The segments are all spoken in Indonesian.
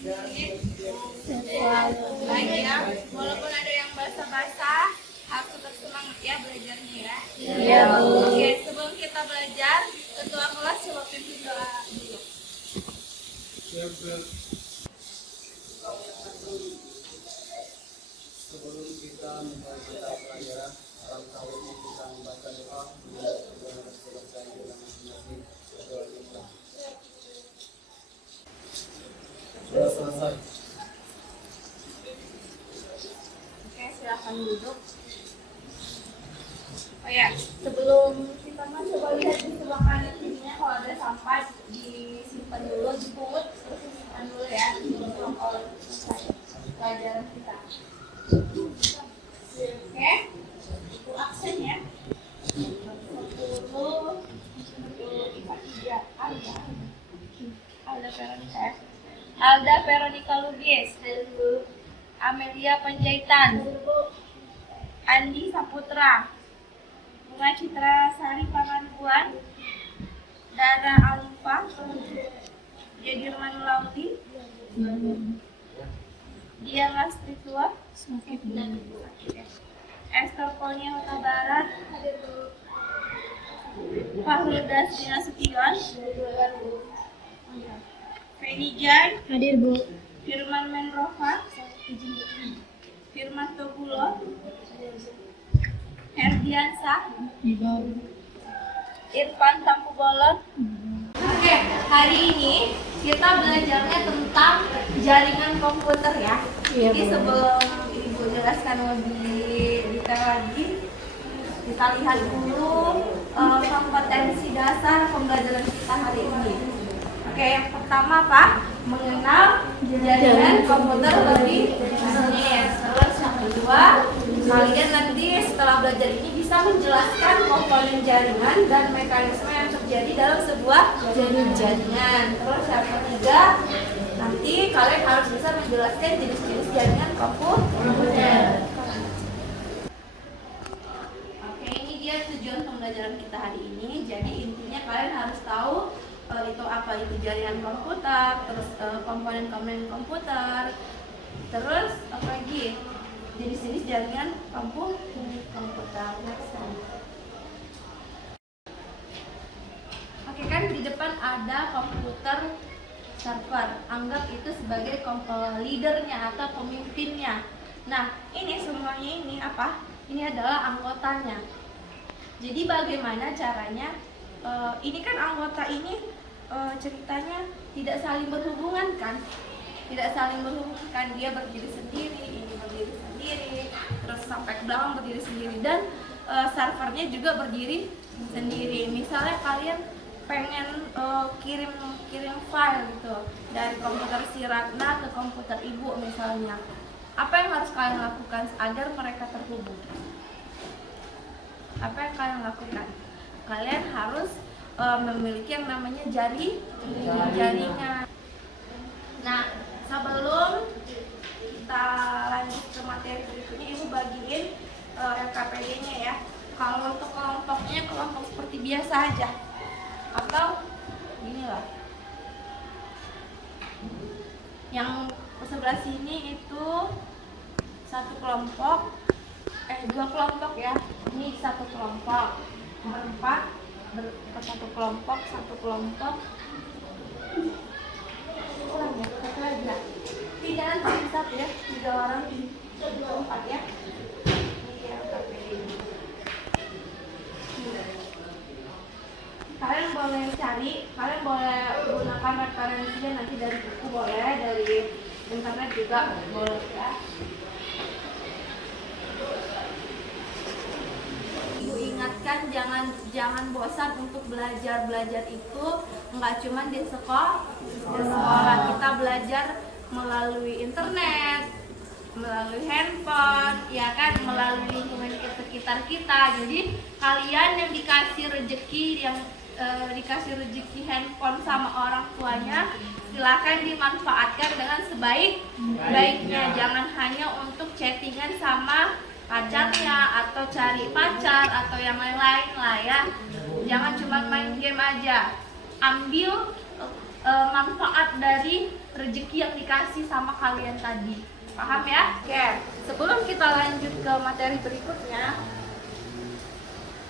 Baik ya, walaupun ada yang basah-basah, harus tetap semangat ya belajarnya ya. Iya, Bu. Oke, sebelum kita belajar, ketua kelas coba pimpin doa dulu. Sebelum kita memulai kita pelajaran, dalam kali ini kita membaca doa selesai dengan masing-masing. Sudah selesai. Oke, silakan duduk. Oh ya, sebelum kita masuk, coba lihat di sebelah kanan kirinya kalau ada sampah disimpan dulu, dipungut, terus disimpan dulu ya sebelum kalau selesai pelajaran kita. Oke, itu aksen ya. 10, 3, Alda Veronica Lubis, Amelia Panjaitan, Andi Saputra, Bunga Citra Sari Panganuan, Dara Alifa, Jadirman Lauti, Dia Lastitua, Esther Ponia Huta Barat, Fahrul Dasrina Sution, Feni Jai, Hadir, Bu. Firman Menrofa, Firman Tobulo, Herdiansah, Irfan Tampubolon. Oke, hari ini kita belajarnya tentang jaringan komputer ya. Jadi sebelum Ibu jelaskan lebih detail lagi, kita lihat dulu kompetensi dasar pembelajaran kita hari ini. Oke, yang pertama Pak, mengenal jaringan komputer lebih jenis. Terus yang kedua, kalian nanti setelah belajar ini bisa menjelaskan komponen jaringan dan mekanisme yang terjadi dalam sebuah jaringan. Terus yang ketiga, nanti kalian harus bisa menjelaskan jenis-jenis jaringan komputer. Oke, ini dia tujuan pembelajaran kita hari ini. Jadi intinya kalian harus tahu itu apa itu jaringan komputer, terus komponen-komponen komputer, terus apa lagi jenis-jenis jaringan komputer. Oke, kan di depan ada komputer server, anggap itu sebagai leadernya atau pemimpinnya. Nah, ini semuanya ini apa? Ini adalah anggotanya. Jadi bagaimana caranya? Ini kan anggota ini ceritanya tidak saling berhubungan kan? Tidak saling berhubungan kan? Dia berdiri sendiri, ini berdiri sendiri, terus sampai ke belakang berdiri sendiri, dan servernya juga berdiri sendiri. Misalnya kalian pengen kirim file gitu dari komputer si Ratna ke komputer Ibu misalnya, apa yang harus kalian lakukan agar mereka terhubung? Apa yang kalian lakukan? Kalian harus memiliki yang namanya jaringan. Nah, sebelum kita lanjut ke materi berikutnya, Ibu bagiin LKPD-nya ya. Kalau untuk kelompoknya, kelompok seperti biasa aja, atau gini lah. Yang sebelah sini itu dua kelompok ya. Ini satu kelompok, berempat satu kelompok. Kurang ya, satu lagi ya. Tidak nanti satu ya, 3 orang, 4 ya. Ini yang KPI. Kalian boleh cari, kalian boleh gunakan referensinya nanti dari buku boleh, dari internet juga boleh ya. Ibu ingatkan jangan bosan untuk belajar itu nggak cuma di sekolah. Kita belajar melalui internet, melalui handphone, ya kan, melalui lingkungan sekitar kita. Jadi kalian yang dikasih rezeki handphone sama orang tuanya, silakan dimanfaatkan dengan sebaik-baiknya. Jangan hanya untuk chattingan sama pacarnya atau cari pacar atau yang lain-lain lah ya. Jangan cuma main game aja. Ambil manfaat dari rezeki yang dikasih sama kalian tadi. Paham ya? Oke, sebelum kita lanjut ke materi berikutnya,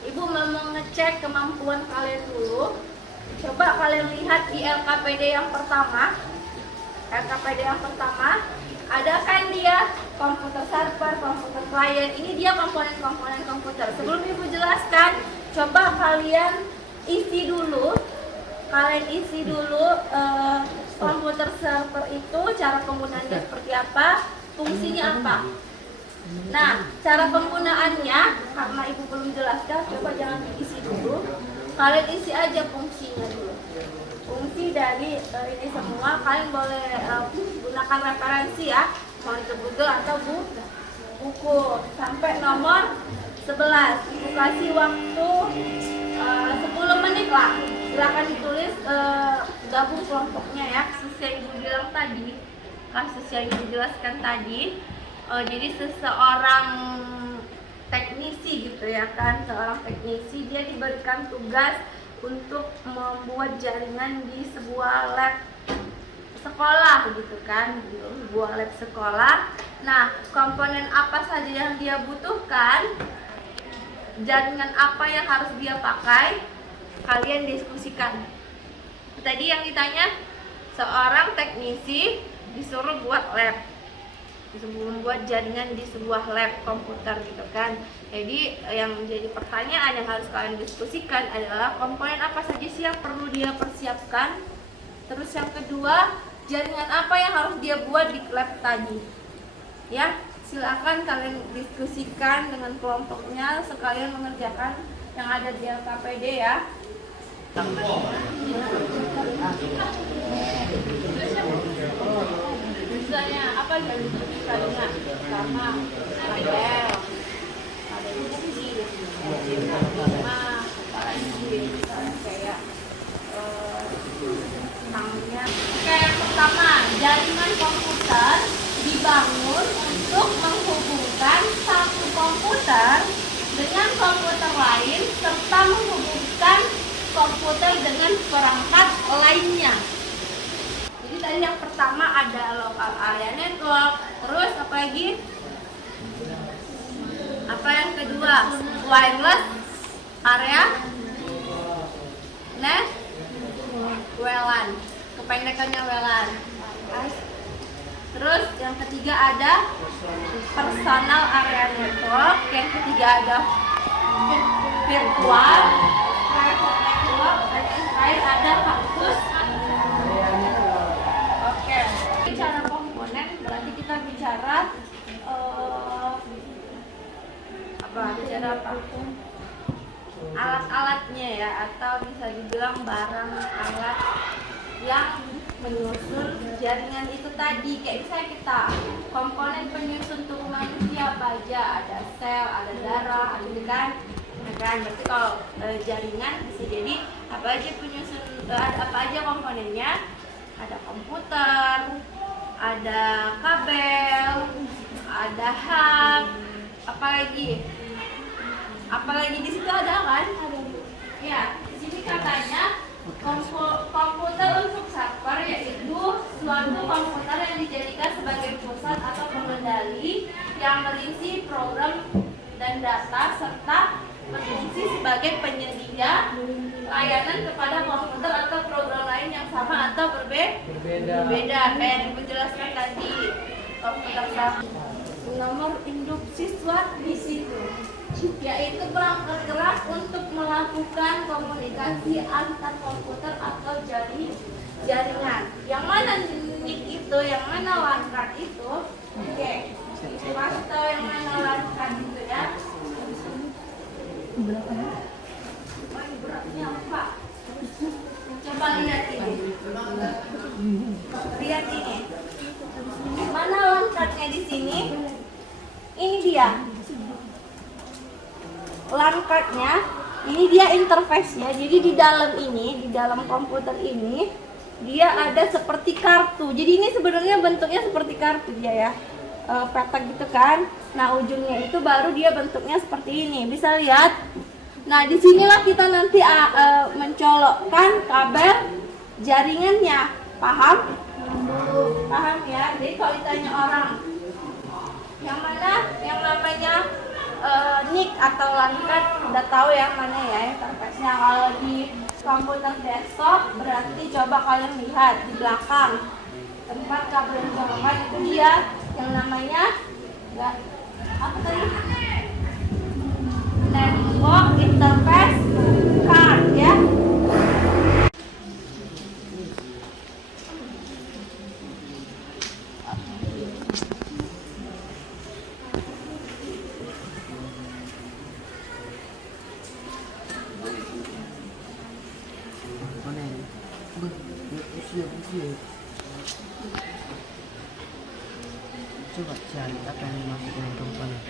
Ibu mau ngecek kemampuan kalian dulu. Coba kalian lihat di LKPD yang pertama. LKPD yang pertama, ada kan dia komputer server, komputer client. Ini dia komponen-komponen komputer. Sebelum Ibu jelaskan, coba kalian isi dulu. Komputer server itu cara penggunaannya seperti apa, fungsinya apa. Nah, cara penggunaannya karena Ibu belum jelaskan, coba jangan diisi dulu. Kalian isi aja fungsinya dulu. Fungsi dari ini semua kalian boleh gunakan referensi ya, mau itu Google atau buku sampai nomor 11. Ibu kasih waktu 10 menit lah. Silakan ditulis gabung kelompoknya ya, sesuai Ibu bilang tadi, kasus yang Ibu jelaskan tadi. Jadi seseorang teknisi gitu ya kan, seorang teknisi dia diberikan tugas untuk membuat jaringan di sebuah lab sekolah gitu kan, di sebuah lab sekolah. Nah, komponen apa saja yang dia butuhkan, jaringan apa yang harus dia pakai, kalian diskusikan. Tadi yang ditanya, seorang teknisi disuruh buat lab, disuruh membuat jaringan di sebuah lab komputer gitu kan. Jadi yang menjadi pertanyaan yang harus kalian diskusikan adalah komponen apa saja sih yang perlu dia persiapkan. Terus yang kedua, jaringan apa yang harus dia buat di lab tadi. Ya, silakan kalian diskusikan dengan kelompoknya sekalian mengerjakan yang ada di LKPD ya. Misalnya apa dari misalnya pertama kabel, ada besi, kayak namanya. Kayak yang pertama, jaringan komputer dibangun untuk menghubungkan satu komputer dengan komputer lain serta menghubungkan komputer dengan perangkat lainnya. Jadi tadi yang pertama ada local area network, terus apa lagi? Apa yang kedua? Wireless area net WLAN, kependekannya WLAN. Terus yang ketiga ada personal area network, yang ketiga ada virtual network, dan yang terakhir ada kampus. Oke, bicara komponen berarti kita bicara apa? Alat-alatnya ya, atau bisa dibilang barang alat yang menyusun jaringan itu tadi. Kayak misalnya kita komponen penyusun tubuh manusia apa aja, ada sel, ada darah, ada kan. Berarti kalau jaringan bisa jadi apa aja penyusun, ada apa aja komponennya, ada komputer, ada kabel, ada hub, apalagi di situ ada kan? Ya, di sini katanya komputer untuk server yaitu suatu komputer yang dijadikan sebagai pusat atau pengendali yang berisi program dan data serta berfungsi sebagai penyedia layanan kepada komputer atau program lain yang sama atau berbeda. Kayak yang Ibu jelaskan tadi, komputer server. Nomor induk siswa di situ, yaitu perangkat keras untuk melakukan komunikasi antar komputer atau jaringan. Yang mana NIC itu, yang mana LAN card itu? Oke, kasih tahu yang mana LAN card itu ya. Beratnya apa? Coba lihat ini. Lihat ini. Mana LAN cardnya di sini? Ini dia. LAN cardnya, ini dia interface-nya. Jadi di dalam komputer ini dia ada seperti kartu. Jadi ini sebenarnya bentuknya seperti kartu dia ya, petak gitu kan. Nah ujungnya itu baru dia bentuknya seperti ini. Bisa lihat. Nah disinilah kita nanti mencolokkan kabel jaringannya. Paham? Paham ya? Jadi kalau ditanya orang yang mana yang namanya NIC atau LAN card, udah tahu yang mana ya interface-nya. Kalau di komputer desktop berarti coba kalian lihat di belakang tempat kabel yang colongan, itu dia yang namanya apa tadi? Network interface card ya. Mana ini? Coba cari apa yang dimaksud dengan komponen.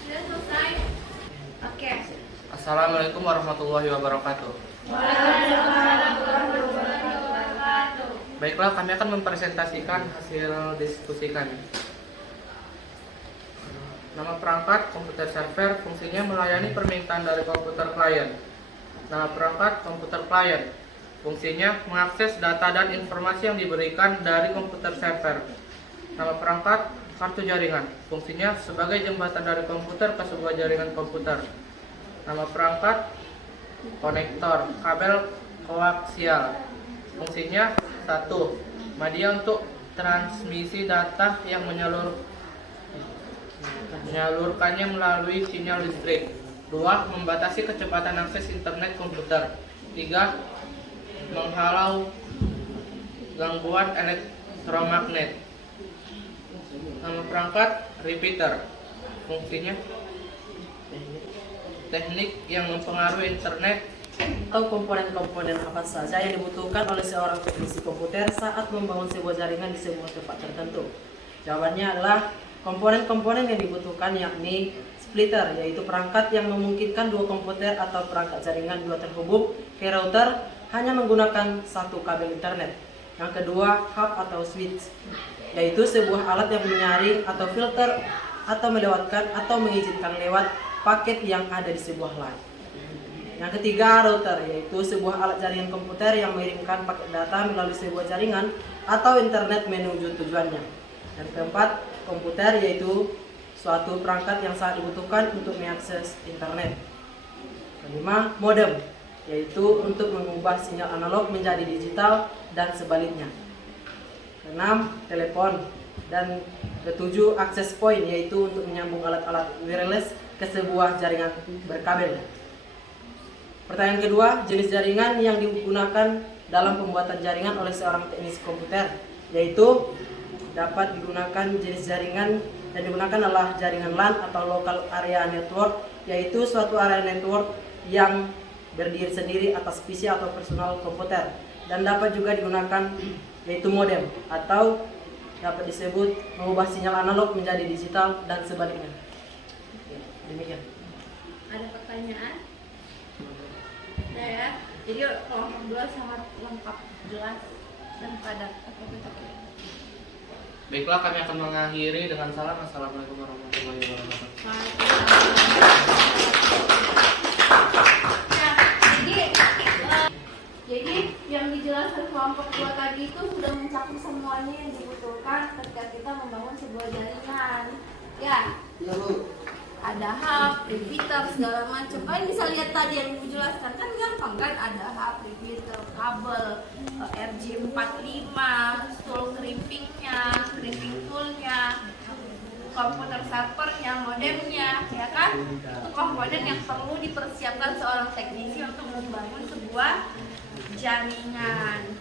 Sudah selesai? Oke. Assalamualaikum warahmatullahi wabarakatuh. Baiklah, kami akan mempresentasikan hasil diskusi kami. Nama perangkat komputer server, fungsinya melayani permintaan dari komputer klien. Nama perangkat komputer klien, fungsinya mengakses data dan informasi yang diberikan dari komputer server. Nama perangkat kartu jaringan, fungsinya sebagai jembatan dari komputer ke sebuah jaringan komputer. Nama perangkat konektor kabel koaksial, fungsinya 1. Media untuk transmisi data yang menyalurkannya melalui sinyal listrik. 2. Membatasi kecepatan akses internet komputer. 3. Menghalau gangguan elektromagnet. Nama perangkat repeater, fungsinya teknik yang mempengaruhi internet Atau komponen-komponen apa saja yang dibutuhkan oleh seorang teknisi komputer saat membangun sebuah jaringan di sebuah tempat tertentu. Jawabannya adalah komponen-komponen yang dibutuhkan yakni splitter, yaitu perangkat yang memungkinkan dua komputer atau perangkat jaringan dua terhubung ke router hanya menggunakan satu kabel internet. Yang kedua, hub atau switch, yaitu sebuah alat yang menyaring atau filter atau melewatkan atau mengizinkan lewat paket yang ada di sebuah LAN. Yang ketiga, router, yaitu sebuah alat jaringan komputer yang mengirimkan paket data melalui sebuah jaringan atau internet menuju tujuannya. Yang keempat, komputer, yaitu suatu perangkat yang sangat dibutuhkan untuk mengakses internet. Kelima, modem, yaitu untuk mengubah sinyal analog menjadi digital dan sebaliknya. Keenam, telepon. Dan ketujuh, access point, yaitu untuk menyambung alat-alat wireless ke sebuah jaringan berkabel. Pertanyaan kedua, jenis jaringan yang digunakan dalam pembuatan jaringan oleh seorang teknisi komputer, yaitu dapat digunakan jenis jaringan yang digunakan adalah jaringan LAN atau local area network, yaitu suatu area network yang berdiri sendiri atas PC atau personal komputer, dan dapat juga digunakan yaitu modem atau dapat disebut mengubah sinyal analog menjadi digital dan sebaliknya. Demikian. Ada pertanyaan? Nah ya, jadi kelompok 2 sangat lengkap, jelas dan padat. Baiklah, kami akan mengakhiri dengan salam. Assalamualaikum warahmatullahi wabarakatuh. Nah, jadi yang dijelaskan kelompok 2 tadi itu sudah mencakup semuanya yang dibutuhkan ketika kita membangun sebuah jaringan. Ya. Iya, Bu. Ada hub, repeater, segala macam. Kalian bisa lihat tadi yang ibu jelaskan, kan gampang kan? Ada hub, repeater, kabel, RJ45, tool crimpingnya, crimping toolnya, komputer servernya, modemnya, ya kan? Itu komponen yang perlu dipersiapkan seorang teknisi untuk membangun sebuah jaringan.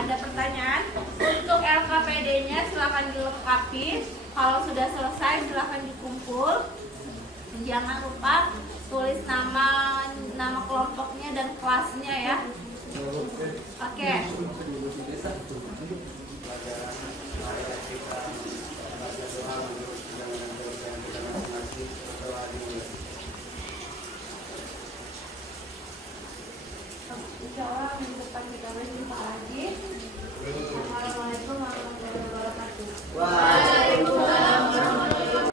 Ada pertanyaan? Untuk LKPD-nya silahkan dilengkapi. Kalau sudah selesai silahkan dikumpul. Jangan lupa tulis nama kelompoknya dan kelasnya ya. Oke.